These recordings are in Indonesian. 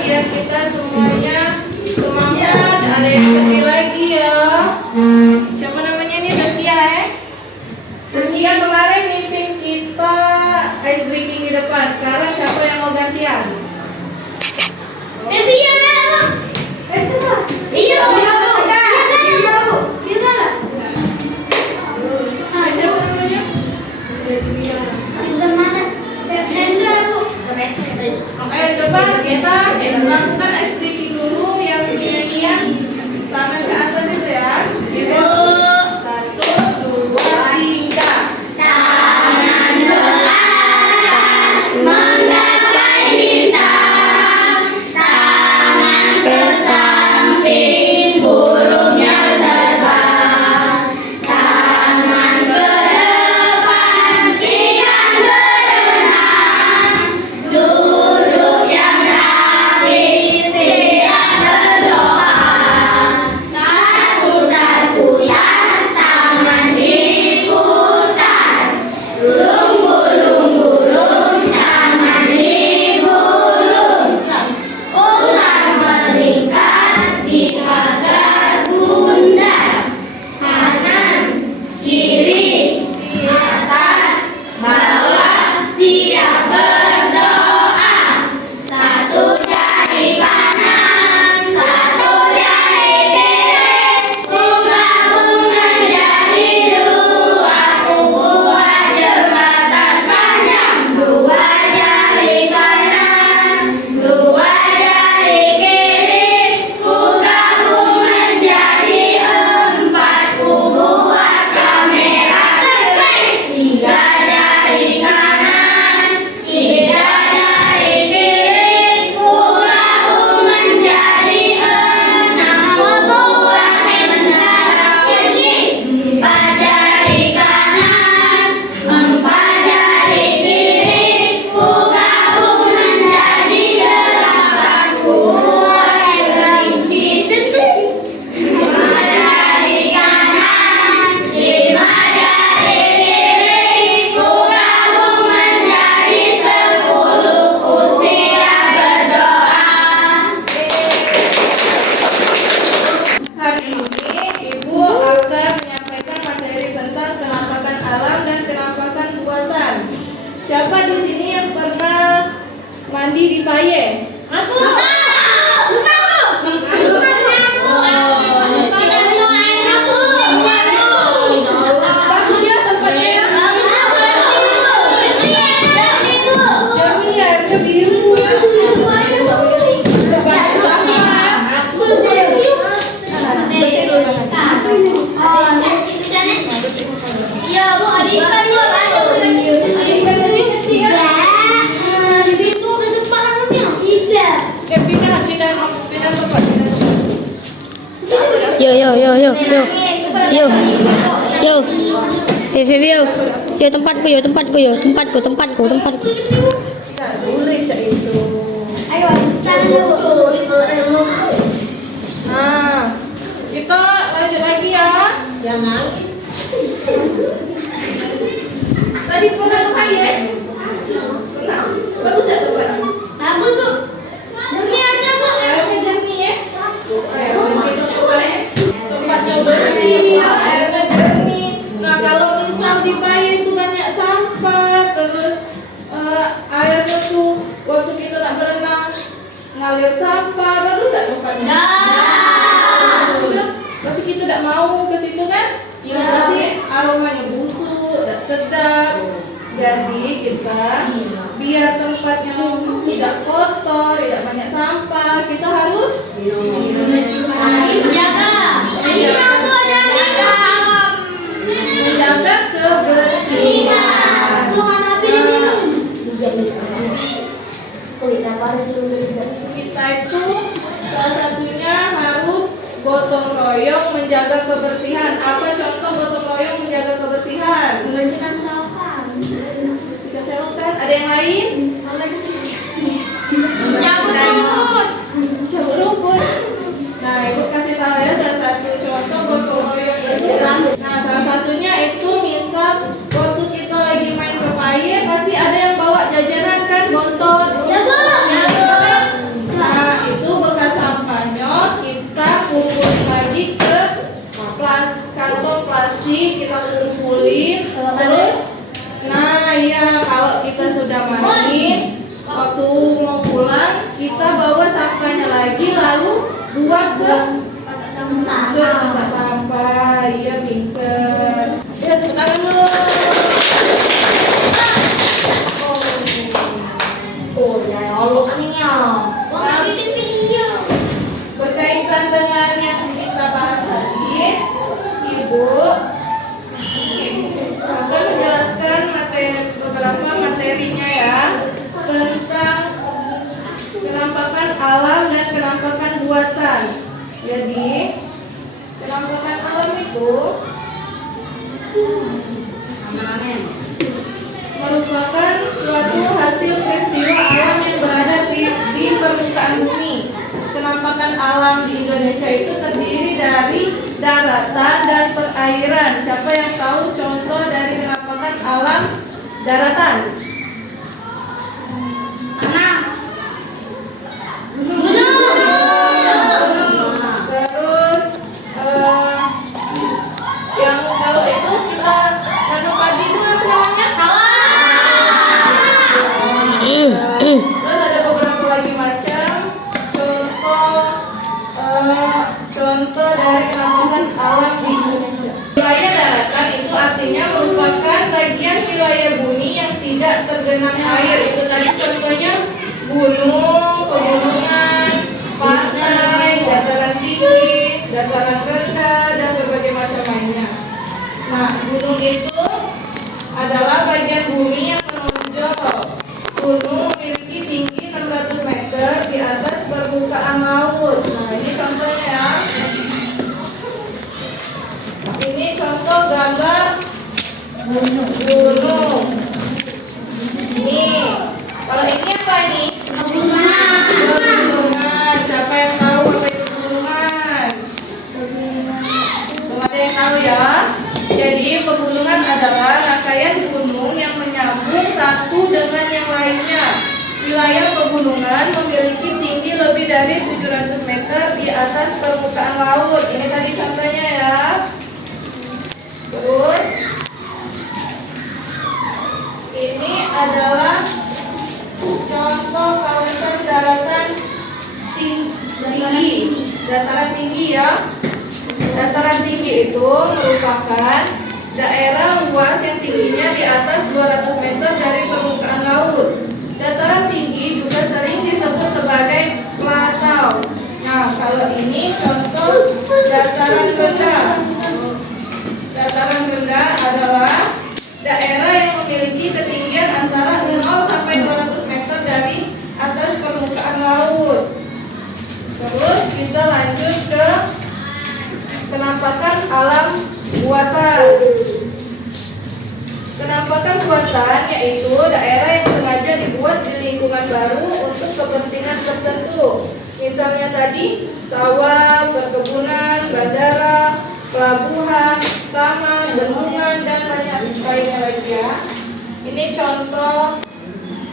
biar kita semuanya semangat. Ada yang kecil lagi ya. Siapa namanya ini? Tazkia ya? Tazkia kemarin mimpin kita ice breaking di depan. Sekarang siapa yang mau gantian? Baby ya. Coba. Iya, Bu. Iya, Bu. Siapa namanya? Ayo coba kita lakukan ice breaking dulu yang penyanyian tangan ke atas itu ya. 1, 2, 3. Tangan belas menggapai bintang, tangan ke samping burungnya terbang, tangan ke depan ikan berenang, duduk yang rapi siap berdoa, tak putar-putar tangan diputar, lungu-lungu-lung tangan digulung, ular melingkar di pagar bundar, kanan kiri atas bawah siap berdoa, satu jari kanan satu jari kiri, ku gabung menjadi dua, ku buat jembatan panjang, dua jari kanan dua jari kiri, ku gabung menjadi empat, ku buat kamera trek, tiga jari kanan tiga jari kiri, ku gabung menjadi enam, ku buat menara tinggi, empat jari kanan empat jari kiri, ku gabung menjadi delapan, ku buat kelinci tinggi, lima jari kanan lima jari kiri, ku gabung menjadi 10, ku siap berdoa. Hari ini Ibu akan menyampaikan materi tentang kenampakan alam dan kenampakan buatan. Siapa di sini yang pernah mandi di paye? Aku. Bagus ya tempatnya ya? Jernih ya, airnya biru ya. Banyak sampah ya. Bersih dulu tangan. Ya, Bu, ada ikan juga banyak. Ada ikan kecil-kecil ya. Nah, di situ Tidak. pindah tempat. Yo yo yo yo yo yo yo yo tempatku tempatku. Tidak boleh cak itu. Ayo, tangan dulu. Nah, kita lanjut lagi ya. Jangan. Tadi pernah ke paye? Pernah. Bagus ya tempatnya? Bagus, Bu. Jernih aja, Bu. Airnya jernih ya. Tempatnya bersih, airnya jernih. Nah, kalau misal di paye itu banyak sampah, terus airnya tuh waktu kita nak berenang ngalir sampah, bagus gak tempatnya? Bagus. Pasti kita tidak mau ke situ kan? Pasti aromanya busuk, tidak sedap. Jadi kita biar tempatnya tidak kotor, tidak banyak sampah, kita harus menjaga kebersihan. Kita itu salah satunya harus gotong royong menjaga kebersihan. Apa contoh gotong royong menjaga kebersihan? Membersihkan selokan. Bersihkan selokan. Ada yang lain? Cabut rumput. Cabut rumput. Nah, Ibu kasih tahu ya salah satu contoh gotong royong bersih. Nah, salah satunya itu misal waktu kita lagi main ke paye pasti ada yang bawa jajanan kan, bontot. Ya, Bu. Nah, waktu mau pulang kita bawa sampahnya lagi lalu buat ke tempat sampah. Iya, pinter. Ya, tepuk tangan dulu. Oh, ya Allah anehnya. Wah, bikin video. Berkaitan dengan yang kita bahas tadi, Ibu akan menjelaskan beberapa materinya ya tentang penampakan alam dan penampakan buatan. Jadi penampakan alam itu merupakan suatu hasil peristiwa alam yang berada di permukaan bumi. Penampakan alam di Indonesia itu terdiri dari daratan dan perairan. Siapa yang tahu contoh dari penampakan alam daratan? Terus yang kalau itu kita nanam padi itu apa namanya? Terus ada beberapa lagi macam contoh dari penampakan alam di Indonesia. Wilayah daratan itu artinya merupakan bagian wilayah bumi yang tidak tergenang air. Itu tadi contohnya gunung, pegunungan, pantai, dataran tinggi, dataran rendah, dan berbagai macam lainnya. Nah, gunung itu adalah bagian bumi yang menonjol. Gunung memiliki tinggi 600 meter di atas permukaan laut. Nah, ini contohnya ya. Ini contoh gambar gunung. Nih, kalau ini apa ini? Pegunungan. Siapa yang tahu apa itu pegunungan? Belum ada yang tahu ya? Jadi pegunungan adalah rangkaian gunung yang menyambung satu dengan yang lainnya. Wilayah pegunungan memiliki tinggi lebih dari 700 meter di atas permukaan laut. Ini tadi contohnya ya. Terus ini adalah contoh kawasan daratan tinggi. Dataran tinggi ya. Dataran tinggi itu merupakan daerah luas yang tingginya di atas 200 meter dari permukaan laut. Dataran tinggi juga sering disebut sebagai platau. Nah, kalau ini contoh dataran rendah. Dataran rendah adalah daerah yang memiliki ketinggian antara 0 sampai 200 meter dari atas permukaan laut. Terus kita lanjut ke penampakan alam buatan. Penampakan buatan yaitu daerah yang sengaja dibuat di lingkungan baru untuk kepentingan tertentu. Misalnya tadi sawah, perkebunan, bandara, pelabuhan, taman, bendungan, dan banyak lainnya lagi ya. Ini contoh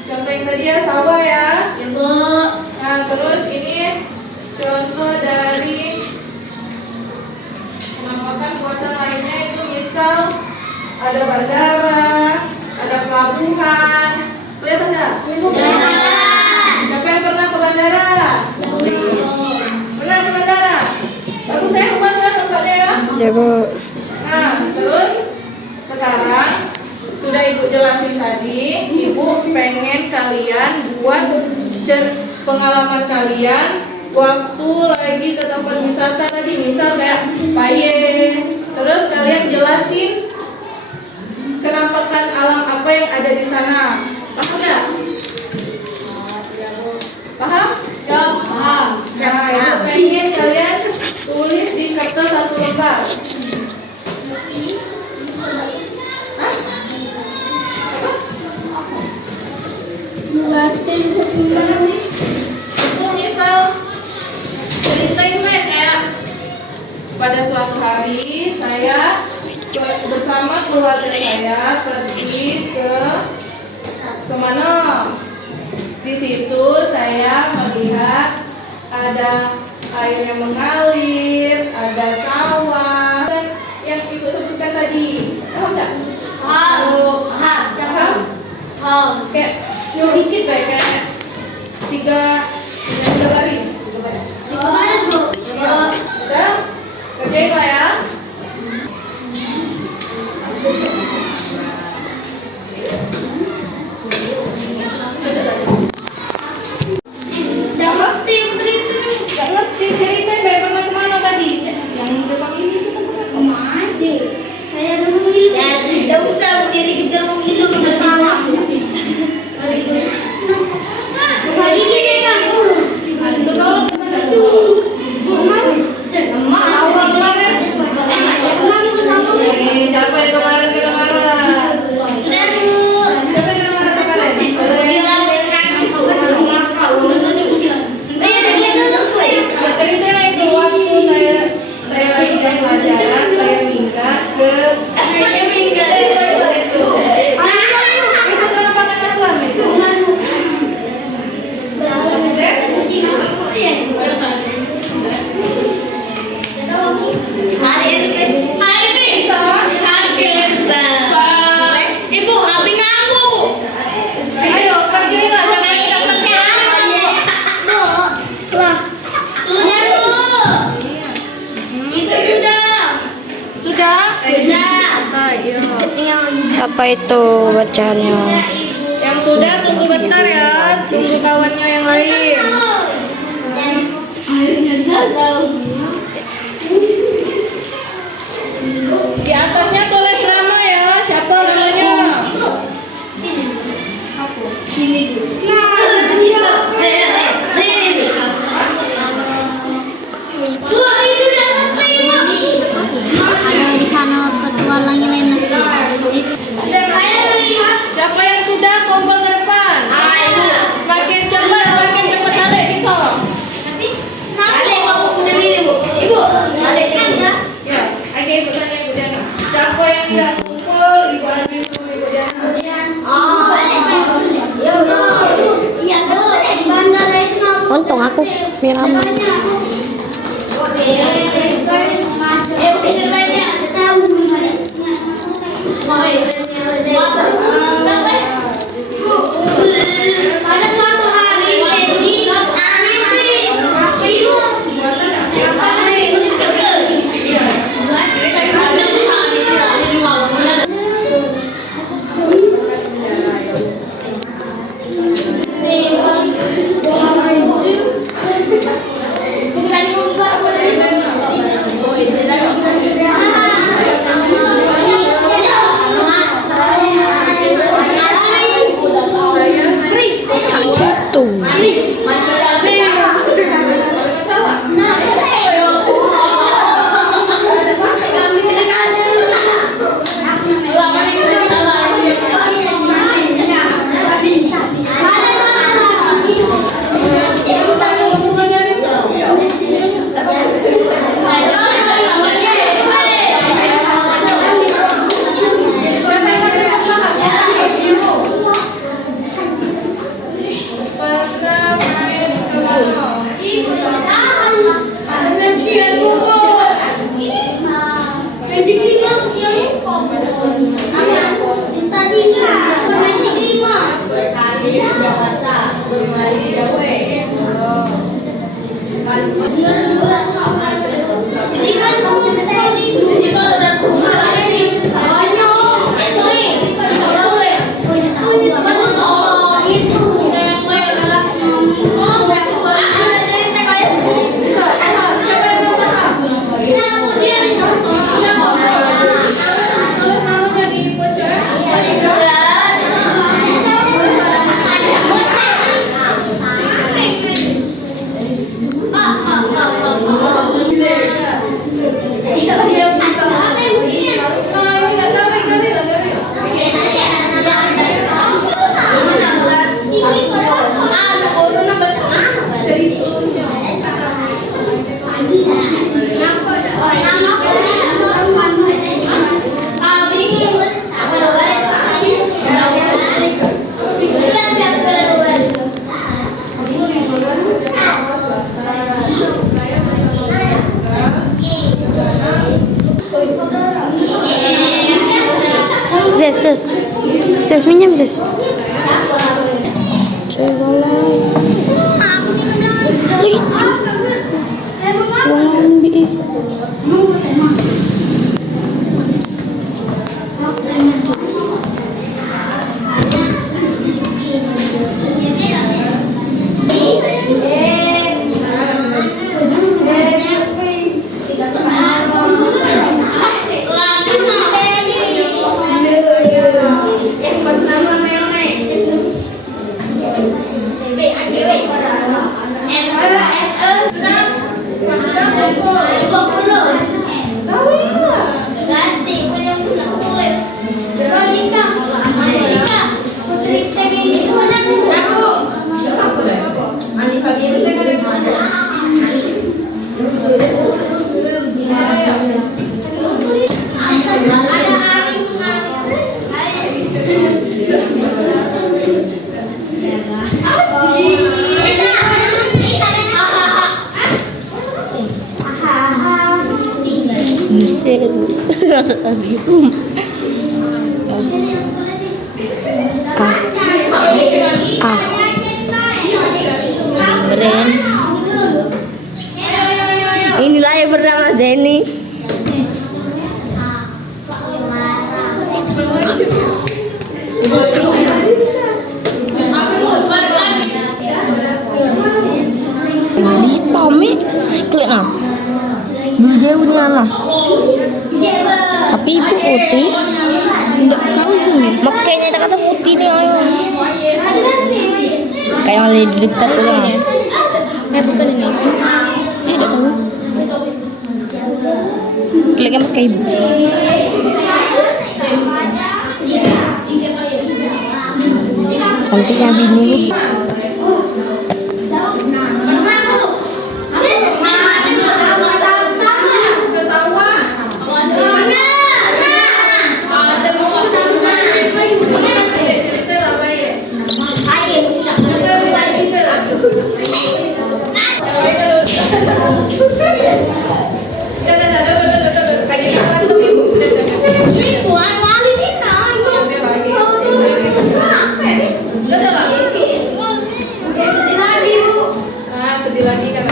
yang tadi ya, sawah ya. Ya, Bu. Nah, terus ini contoh dari penampakan buatan lainnya itu misal ada bandara, ada pelabuhan. Kelihatan nggak? Siapa yang pernah ke bandara? Pernah ke bandara? Bagus saya luas ya tempatnya ya. Ya, Bu. Nah, terus sekarang sudah Ibu jelasin tadi, Ibu pengen kalian buat pengalaman kalian waktu lagi ke tempat wisata tadi, misal kayak Paye. Terus kalian jelasin penampakan alam apa yang ada di sana. Paham nggak? Paham? Paham. Nah, Ibu pengen kalian tulis di kertas 1 lembar. Hah? Mengerti? Itu misal ceritain kayak pada suatu hari saya bersama keluarga saya pergi ke kemana? Di situ saya melihat ada air yang mengalir, ada sawah, dan yang Ibu sebutkan tadi. Paham nggak? Paham. Paham? Paham. Kayak dikit kayak tiga yang udah baris. Kemarin Bu. Udah? Kerjain lah ya. Gak ngerti cerita Bay pernah kemana tadi? Yang di depan ini kita pernah kemana? Saya dulu ya, tidak usah berdiri kejar mobil lu mengenal. Hari ini kan. Itu kalau pernah gak? Bu, sama. Awal kemarin. Kemarin Siapa yang kemarin kena marah? sudah Bu. Siapa yang kena marah kemarin? Ya, ceritanya itu waktu saya lagi di pelajaran, saya minggat ke itu. Itu kenapa kena alam itu? Ibu, abi nganggu. Ayo kerjain lah, siapa yang datang? Sudah Bu. Itu sudah. Sudah? Sudah. Apa itu bacaannya? Yang sudah tunggu bentar ya, tunggu kawannya yang lain. Di atasnya tulis nama ya, siapa namanya? Sini dulu. Ada di sana petualangnya Lena. Siapa yang sudah kumpul ke depan? Semakin cepat balik gitu. Ya, ada ibu tanya ibu Diana. Siapa yang tidak kumpul? Ibu Ani sama ibu Diana. Untung aku Miramu. Pada suatu hari Zes minjem Zes. Coba lah. Sedang kumpul. Kawin lah. Ganti punya pulang tulis. Veronica, Amerika, mau cerita gini. Aku. Ani pagi ini dengan Buset. Maksud gitu. Keren. Inilah yang bernama Zeni. Di Tommy, klik nah. Dulu dia punya lah. Tapi ibu putih. Enggak tahu sini. Makanya tak kata putih nih ayo. Kayak malah di dekat tuh kan. Bukan ini. Dia enggak tahu. Kliknya pakai ibu. Cantiknya bini. ke sawah. Cerita lah baik. Sedih lagi kan.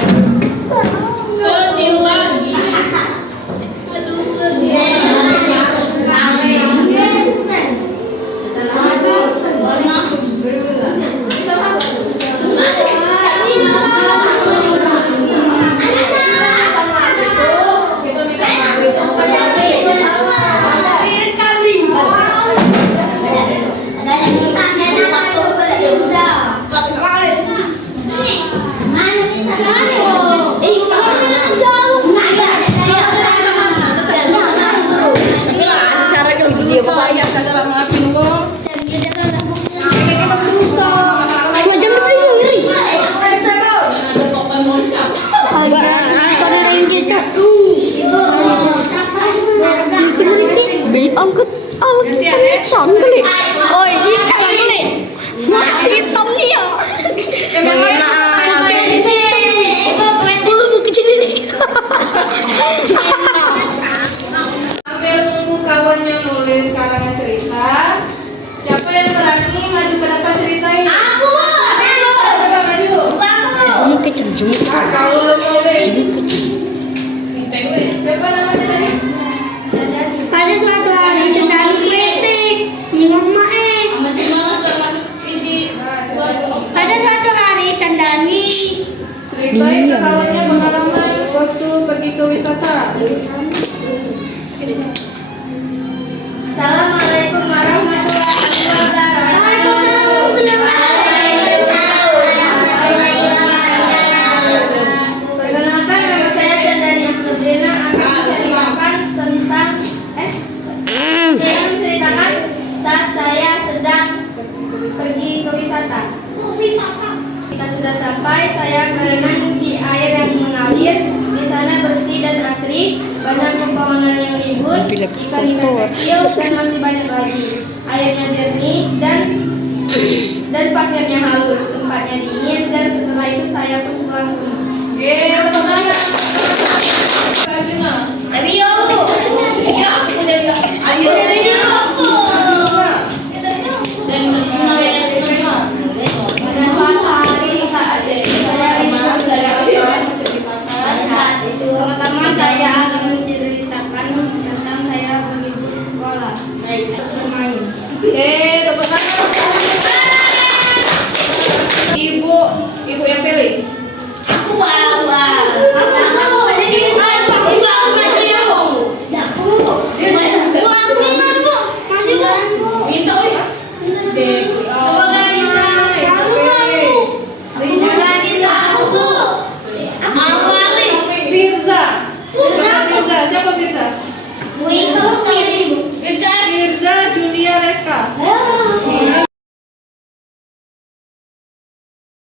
Angkat hitam kali. Oh, hitam kali. Nah, hitam dia. Belum kecil ini. Sambil nunggu kawan yang nulis karangan cerita, siapa yang berani maju ke depan ceritain? Aku. Coba maju. Ini kecil juga. Kalau belum nulis, siapa namanya tadi? Pada suatu hari Cendani berisik, nyingok mae. Pada suatu hari Cendani Ceritain ke kawannya pengalaman waktu pergi ke wisata. Assalamualaikum warahmatullahi wabarakatuh. Perkenalkan, nama saya Cendani Aktudrina akan menceritakan saat saya sedang pergi ke wisata. Ketika sudah sampai, saya berenang di air yang mengalir. Di sana bersih dan asri, banyak pepohonan yang rimbun, ikan-ikan kecil, dan masih banyak lagi. Airnya jernih dan pasirnya halus, tempatnya dingin, dan setelah itu saya pun pulang ke rumah. Tepuk tangan. Tapi